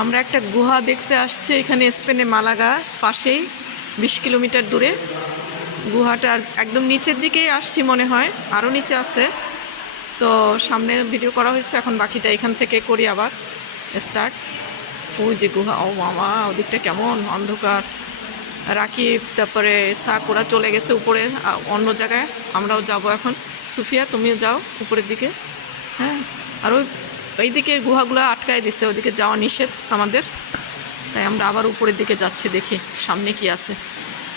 আমরা একটা গুহা দেখতে আসছি, এখানে স্পেনে মালাগা পাশেই, বিশ কিলোমিটার দূরে। গুহাটার একদম নিচের দিকেই আসছি মনে হয় আরও নিচে আছে। তো সামনে ভিডিও করা হয়েছে, এখন বাকিটা এখান থেকে করি আবার স্টার্ট ওই যে গুহা, ও মামা, ওদিকটা কেমন অন্ধকার। রাকিব, তারপরে শাক ওরা চলে গেছে উপরে অন্য জায়গায়। আমরাও যাব এখন। সুফিয়া, তুমিও যাও উপরের দিকে। হ্যাঁ আর ওই ওই দিকের গুহাগুলো আটকায় দিছে, ওদিকে যাওয়া নিষেধ আমাদের। তাই আমরা আবার উপরের দিকে যাচ্ছি, দেখি সামনে কি আছে।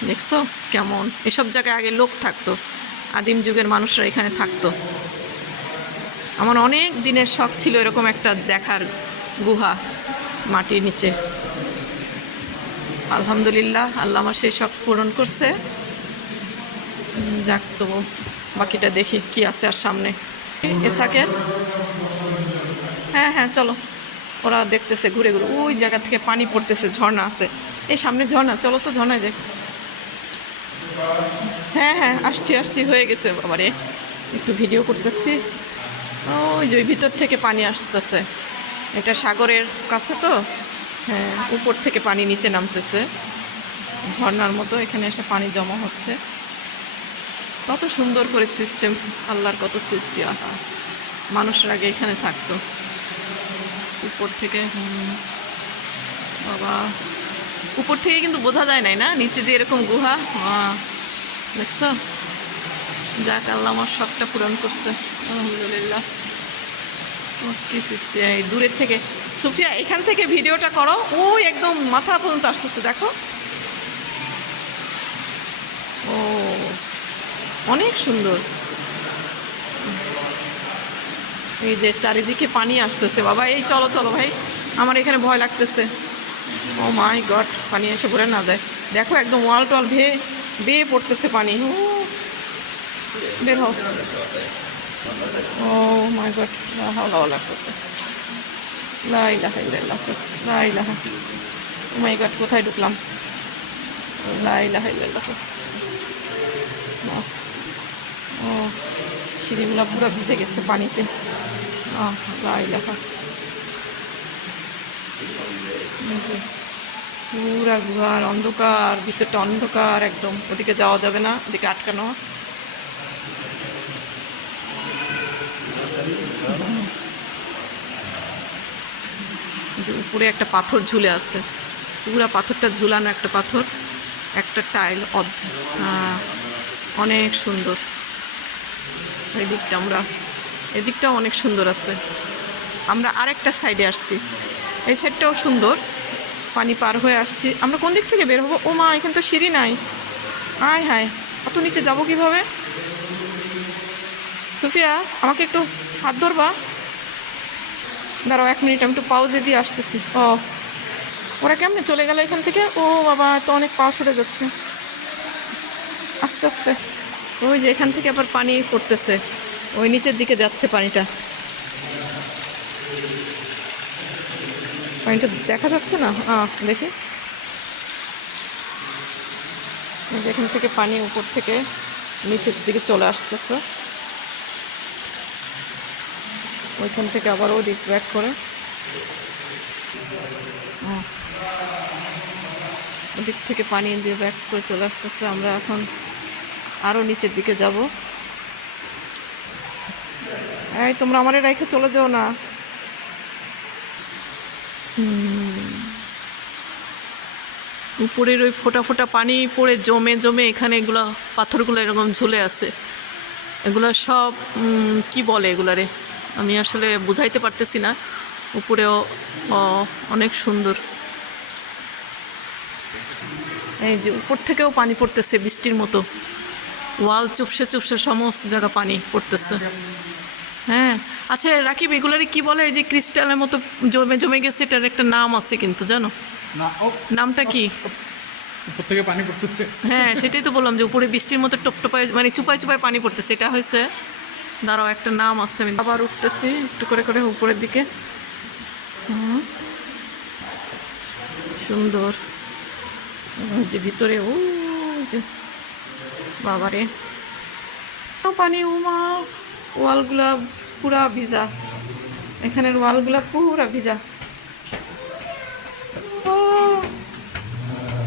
দেখছ কেমন? এসব জায়গায় আগে লোক থাকতো, আদিম যুগের মানুষরা এখানে থাকতো। আমার অনেক দিনের শখ ছিল এরকম একটা দেখার গুহা মাটির নিচে। আলহামদুলিল্লাহ, আল্লাহ আমার সেই শখ পূরণ করছে। যাক তো বাকিটা দেখি কি আছে আর সামনে। এসাকের হ্যাঁ হ্যাঁ চলো। ওরা দেখতেছে ঘুরে ঘুরে। ওই জায়গা থেকে পানি পড়তেছে, ঝর্ণা আছে। এই সামনে ঝর্ণা, চলো তো ঝর্ণায় যাই। হ্যাঁ হ্যাঁ আসছি আসছি, হয়ে গেছে। বাবারে, একটু ভিডিও করতেছি। ওই যে ভিতর থেকে পানি আসতেছে। এটা সাগরের কাছে তো। হ্যাঁ উপর থেকে পানি নিচে নামতেছে। ঝর্ণার মতো এখানে এসে পানি জমা হচ্ছে। কত সুন্দর করে সিস্টেম আল্লাহর কত সৃষ্টি, আহা। মানুষের আগে এখানে থাকতো। উপর থেকে বাবা। উপর থেকে কিন্তু বোঝা যায় নাই না? নিচে যে এরকম গুহা? দেখছ? যাক, আল্লাহ আমার শখটা পূরণ করছে। আলহামদুলিল্লাহ। কি সৃষ্টি এই দূরের থেকে। সুফিয়া, এখান থেকে ভিডিওটা করো। ওই একদম মাথা পর্যন্ত আসতেছে, দেখো। ও, অনেক সুন্দর। এই যে চারিদিকে পানি আসতেছে। বাবা, এই চলো চলো ভাই, আমার এখানে ভয় লাগতেছে। ও মাই গড পানি এসে পড়ে না যায়। দেখো একদম ওয়াল টল ভেয়ে বেয়ে পড়তেছে পানি। ও, বের হও। ও মাই গড হাওলা ওয়ালা করতে লাই লাহা ইল্লাল্লাহ লাই লাহা ও মাই গড কোথায় ঢুকলাম? লাই লাহা ইল্লাল্লাহ। ও সিঁড়িগুলো পুরো ভিজে গেছে পানিতে। পুরা গুহার অন্ধকার, ভিতরটা অন্ধকার একদম। ওদিকে যাওয়া যাবে না, ওদিকে আটকানো। উপরে একটা পাথর ঝুলে আছে। পুরা পাথরটা ঝুলানো একটা পাথর, একটা টাইল অর্ধ অনেক সুন্দর। এই দিকটা আমরা এদিকটাও অনেক সুন্দর আছে। আমরা আরেকটা সাইডে আসছি। এই সাইডটাও সুন্দর। পানি পার হয়ে আসছি। আমরা কোন দিক থেকে বের হব? ও মা, এখানে তো সিঁড়ি নাই। আয় হায়, অত নিচে যাব কীভাবে? সুফিয়া, আমাকে একটু হাত ধরবা? দাঁড়াও, এক মিনিট, আমি একটু পাউজে দিয়ে আসতেছি। ও, ওরা কেমনে চলে গেল এখান থেকে? ও বাবা তো অনেক পাও সরে যাচ্ছে। আস্তে আস্তে। ওই যে এখান থেকে আবার পানি পড়তেছে। ওই নিচের দিকে যাচ্ছে পানিটা। পানিটা দেখা যাচ্ছে না? আহ, দেখি। এখান থেকে পানি উপর থেকে নিচের দিকে চলে আসতেছে। ওইখান থেকে আবার ওদিক ব্যাক করে। ওদিক থেকে পানি দিয়ে ব্যাক করে চলে আসতেছে। আমরা এখন আরও নিচের দিকে যাব। এই, তোমরা আমারে রেখে চলে যাও না। উপরের ওই ফোটা ফোটা পানি পড়ে জমে জমে এখানে এগুলো পাথরগুলো এরকম ঝুলে আছে। এগুলো সব কি বলে এগুলারে আমি আসলে বুঝাইতে পারতেছি না। উপরেও অনেক সুন্দর। এই যে উপর থেকেও পানি পড়তেছে বৃষ্টির মতো। ওয়াল চুপসে চুপসে সমস্ত জায়গা পানি পড়তেছে। হ্যাঁ। আচ্ছা রাকিব এগুলারে কি বলে? এই যে ক্রিস্টালের মতো জমে জমে গেছে এটার একটা নাম আছে কিন্তু জানো? নামটা কি? উপর থেকে পানি পড়তেছে। হ্যাঁ সেটাই তো বললাম যে উপরে বৃষ্টির মতো টপ টপায় মানে চুপায় চুপায় পানি পড়তেছে এটা হয়েছে। দাঁড়াও একটা নাম আছে আমি আবার উঠতেছি একটু করে করে উপরের দিকে। সুন্দর। যে ভিতরে ও যে বাবারে। পানি উমা ওয়ালগুলা পুরা ভিজা। এখানের ওয়ালগুলা পুরা ভিজা।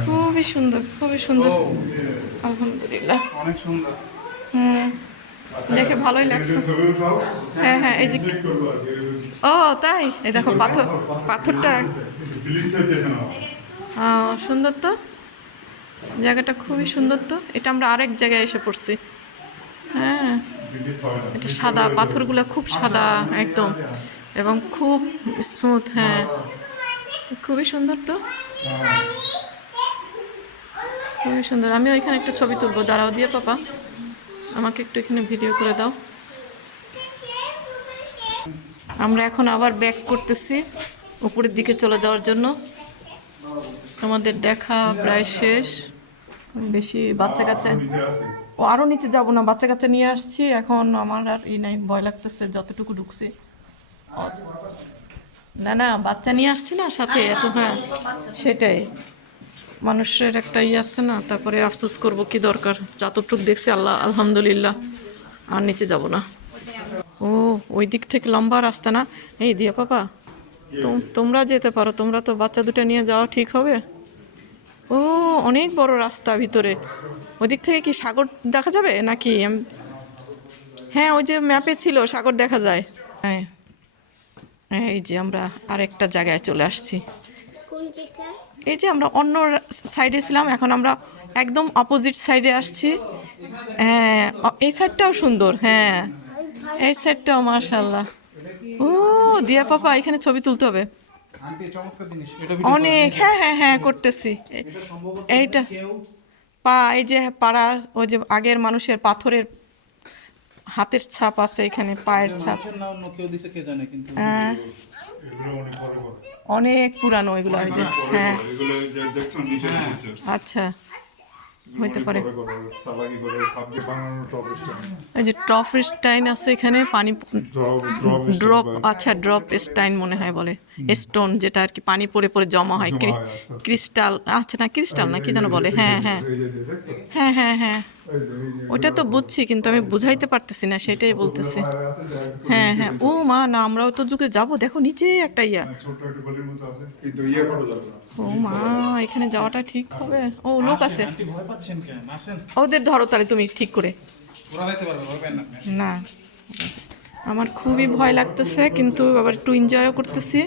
খুবই সুন্দর খুবই সুন্দর। আলহামদুলিল্লাহ। অনেক সুন্দর। হুম দেখে ভালোই লাগছে। হ্যাঁ হ্যাঁ এই যে ও তাই? এই দেখো পাথর পাথরটা সুন্দর তো। জায়গাটা খুবই সুন্দর তো। এটা আমরা আরেক জায়গায় এসে পড়ছি। হ্যাঁ। এটা সাদা, পাথরগুলো খুব সাদা একদম। এবং খুব স্মুথ হ্যাঁ। খুবই সুন্দর তো। খুবই সুন্দর। আমি ওইখানে একটু ছবি তুলবো। দাঁড়াও দিয়ে পাপা। আমাকে একটু এখানে ভিডিও করে দাও। আমরা এখন আবার ব্যাক করতেছি। উপরের দিকে চলে যাওয়ার জন্য। তোমাদের দেখা প্রায় শেষ। বেশি বাচ্চা কাচ্চা ও আরও নিচে যাব না বাচ্চা কাচ্চা নিয়ে আসছি। এখন আমার আর ই নাই ভয় লাগতেছে যতটুকু ঢুকছে। না না বাচ্চা নিয়ে আসছি না সাথে এত হ্যাঁ সেটাই। মানুষের একটা ই আছে না তারপরে আফসোস করব কি দরকার। যতটুকু দেখছি আল্লাহ আলহামদুলিল্লাহ আর নিচে যাব না। ও ওই দিক থেকে লম্বা রাস্তা না? এই দিয়ে পাপা। তোমরা যেতে পারো তোমরা তো বাচ্চা দুটো নিয়ে যাওয়া ঠিক হবে? ও অনেক বড় রাস্তা ভিতরে। ওদিক থেকে কি সাগর দেখা যাবে নাকি? হ্যাঁ ওই যে ম্যাপে ছিল সাগর দেখা যায়। হ্যাঁ এই যে আমরা আরেকটা জায়গায় চলে আসছি। এই যে আমরা অন্য সাইডে ছিলাম এখন আমরা একদম অপোজিট সাইডে আসছি। হ্যাঁ এই সাইডটাও সুন্দর হ্যাঁ। এই সাইডটাও মার্শাল্লাহ ও দিয়া পাপা এখানে ছবি তুলতে হবে। আন্টি চমৎকার জিনিস। এটা অনেক হ্যাঁ হ্যাঁ হ্যাঁ করতেছি। এইটা। পা এই যে পাড়া ওই যে আগের মানুষের পাথরের হাতের ছাপ আছে এখানে পায়ের ছাপ। হ্যাঁ। অনেক পুরানো এগুলো ওই যে হ্যাঁ। এগুলো যে দেখছেন নিচে দিচ্ছে আচ্ছা। হইতে পারে এই যে টপ স্টাইন আছে এখানে পানি ড্রপ আচ্ছা ড্রপ স্টাইন মনে হয় বলে স্টোন যেটা আর কি পানি পড়ে পড়ে জমা হয় ক্রি- আচ্ছা। ক্রিস্টাল আচ্ছা না ক্রিস্টাল না কি যেন বলে হ্যাঁ হ্যাঁ হ্যাঁ হ্যাঁ হ্যাঁ ওটা তো বুঝছি কিন্তু আমি বুঝাইতে পারতেছি না সেটাই বলতেছি হ্যাঁ হ্যাঁ ও মা না আমরাও তো যুগে যাব দেখো নিচে একটা ইয়া ও মা এখানে যাওয়াটা ঠিক হবে? ও লোক আছে। ওদের ধরো তাহলে তুমি ঠিক করে। না। আমার খুবই ভয় লাগতেছে কিন্তু আবার একটু এনজয়ও করতেছি।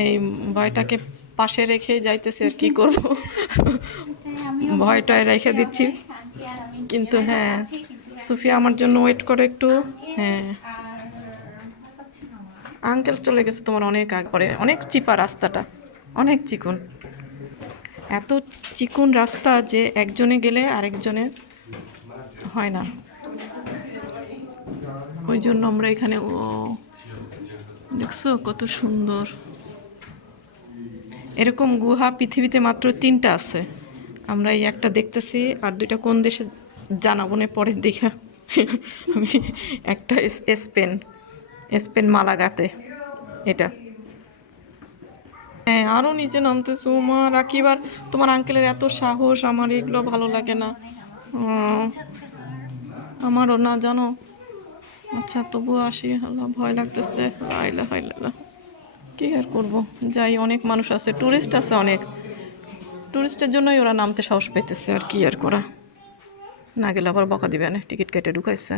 এই ভয়টাকে পাশে রেখে যাইতেছি আর কি করব। ভয়টায় রেখে দিচ্ছি। কিন্তু হ্যাঁ সুফিয়া আমার জন্য ওয়েট করো একটু। হ্যাঁ। আঙ্কেল চলে গেছে তোমার অনেক আগ পরে অনেক চিপা রাস্তাটা। অনেক চিকন। এত চিকন রাস্তা যে একজনে গেলে আরেকজনের হয় না। ওই জন্য আমরা এখানে, ও, দেখছ কত সুন্দর। এরকম গুহা পৃথিবীতে মাত্র তিনটা আছে। আমরা এই একটা দেখতেছি আর দুইটা কোন দেশে জানাব না, পরে দেখা। একটা স্পেন স্পেন মালাগাতে, এটা। হ্যাঁ আরও নিচে নামতেছে। উমা রাকিবার, তোমার আঙ্কেলের এত সাহস, আমার এগুলো ভালো লাগে না। আমারও না, জানো? আচ্ছা তবু আসি। আল্লাহ, ভয় লাগতেছে। লাইলা হাইলা কি আর করব? যাই, অনেক মানুষ আছে টুরিস্ট আছে অনেক। টুরিস্টের জন্যই ওরা নামতে সাহস পেতেছে আর কি আর করা? না গেলে আবার বকা দিবে না, টিকিট কেটে ঢুকাইছে।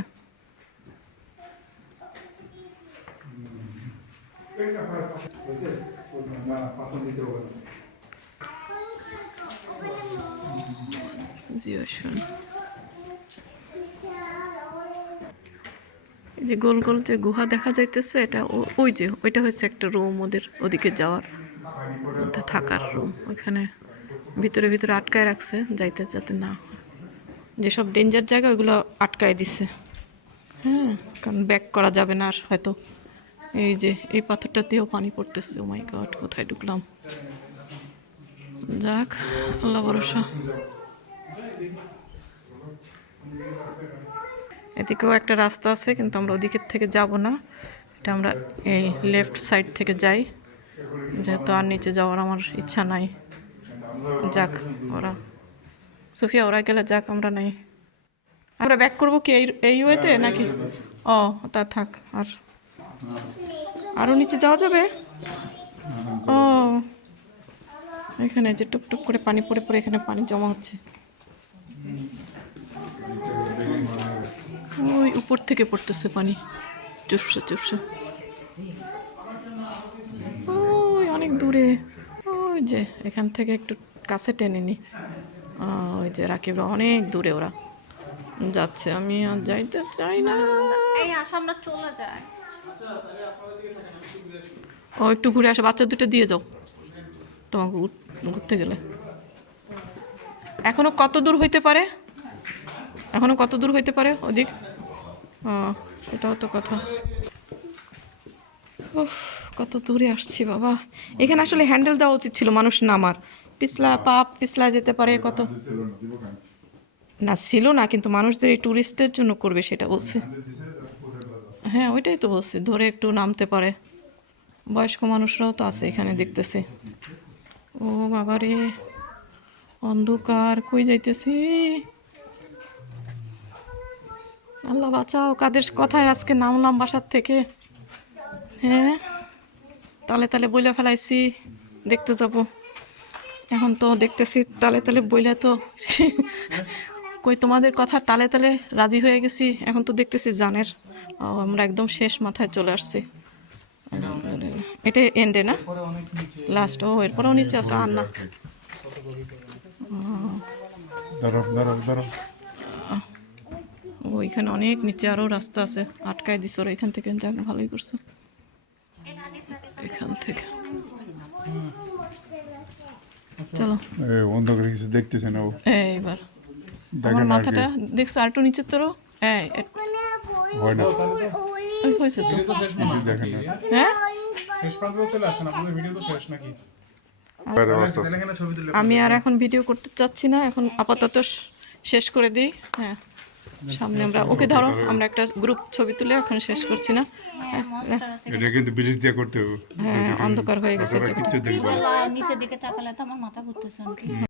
জিওশন এই যে গোল গোল যে গুহা দেখা যাইতেছে, এটা ওই যে, ওইটা হচ্ছে একটা রুম ওদের ওদিকে যাওয়ার। মধ্যে থাকার রুম। ওইখানে ভিতরে ভিতরে আটকায় রাখছে, যাইতে যাতে না। যেসব ডেঞ্জার জায়গা, ওইগুলো আটকায় দিছে। হ্যাঁ কারণ ব্যাক করা যাবে না আর হয়তো। এই যে, এই পাথরটাতেও পানি পড়তেছে। ও মাই গড কোথায় ঢুকলাম? যাক, আল্লাহ ভরসা। এদিকেও একটা রাস্তা আছে, কিন্তু আমরা ওদিকের থেকে যাব না। এটা আমরা এই লেফট সাইড থেকে যাই। যেহেতু আর নিচে যাওয়ার আমার ইচ্ছা নাই। যাক, ওরা। সুফিয়া, ওরা গেলে যাক, আমরা নাই। আমরা ব্যাক করব কি এই এই ওয়েতে নাকি? ও, তা থাক, আর আরও নিচে যাওয়া যাবে? ও। এখানে যে টুপটুপ করে পানি পড়ে পড়ে এখানে পানি জমা হচ্ছে। ওই উপর থেকে পড়তেছে পানি। চুপসে চুপসে। ওই অনেক দূরে। ওই যে এখান থেকে একটু কাছে টেনে নি। ওই যে রাকিবরা অনেক দূরে ওরা। যাচ্ছে, আমি আর যাইতে চাই না। আমরা চলে যাই। ও একটু ঘুরে আসে বাচ্চা দুটো দিয়ে যাও। তোমাকে ঘুরতে গেলে। এখনও কত দূর হইতে পারে? এখনও কত দূর হইতে পারে ওদিক? এটাও তো কথা। উফ, কত দূরে আসছি বাবা। এখানে আসলে হ্যান্ডেল দেওয়া উচিত ছিল মানুষ নামার। পিছলা পাপ পিছলা যেতে পারে কত। না ছিল না কিন্তু মানুষ যে এই ট্যুরিস্টের জন্য করবে সেটা বলছি। হ্যাঁ ওইটাই তো বলছি, ধরে একটু নামতে পারে। বয়স্ক মানুষরাও তো আছে এখানে দেখতেছি। ও বাবা রে, অন্ধকার, কই যাইতেছি? আল্লাহ বাঁচাও, কাদের কথায় আজকে নামলাম বাসার থেকে? হ্যাঁ? তালে তালে বইলে ফেলাইছি, দেখতে যাব। এখন তো দেখতেছি, তালে তালে বইলে তো কই তোমাদের কথা তালে তালে রাজি হয়ে গেছি, এখন তো দেখতেছি জানের। আমরা একদম শেষ মাথায় চলে আসছি। আলহামদুলিল্লাহ। এটা এন্ডে না? লাস্ট ও এরপরেও নিচে আছে আর না। ওইখানে অনেক নিচে আরও রাস্তা আছে। আটকায় দিস ওরা এখান থেকে যাক ভালোই করছে। এখান থেকে। চলো। অন্ধকারে কিছু দেখতেছে না ও। এইবার। আমার মাথাটা দেখছ আর একটু নিচে তোরও হ্যাঁ হয় না। হয়েছে তো কিছু দেখেন হ্যাঁ আমি আর এখন ভিডিও করতে চাচ্ছি না এখন আপাতত শেষ করে দিই। হ্যাঁ সামনে আমরা ওকে ধরো আমরা একটা গ্রুপ ছবি তুলে এখন শেষ করছি না। এটা কিন্তু ব্রিজ দিয়ে করতে হবে। হ্যাঁ অন্ধকার হয়ে গেছে কিচ্ছু দেখবে। নিচের দিকে তাকালে তো আমার মাথা ঘুরতেছে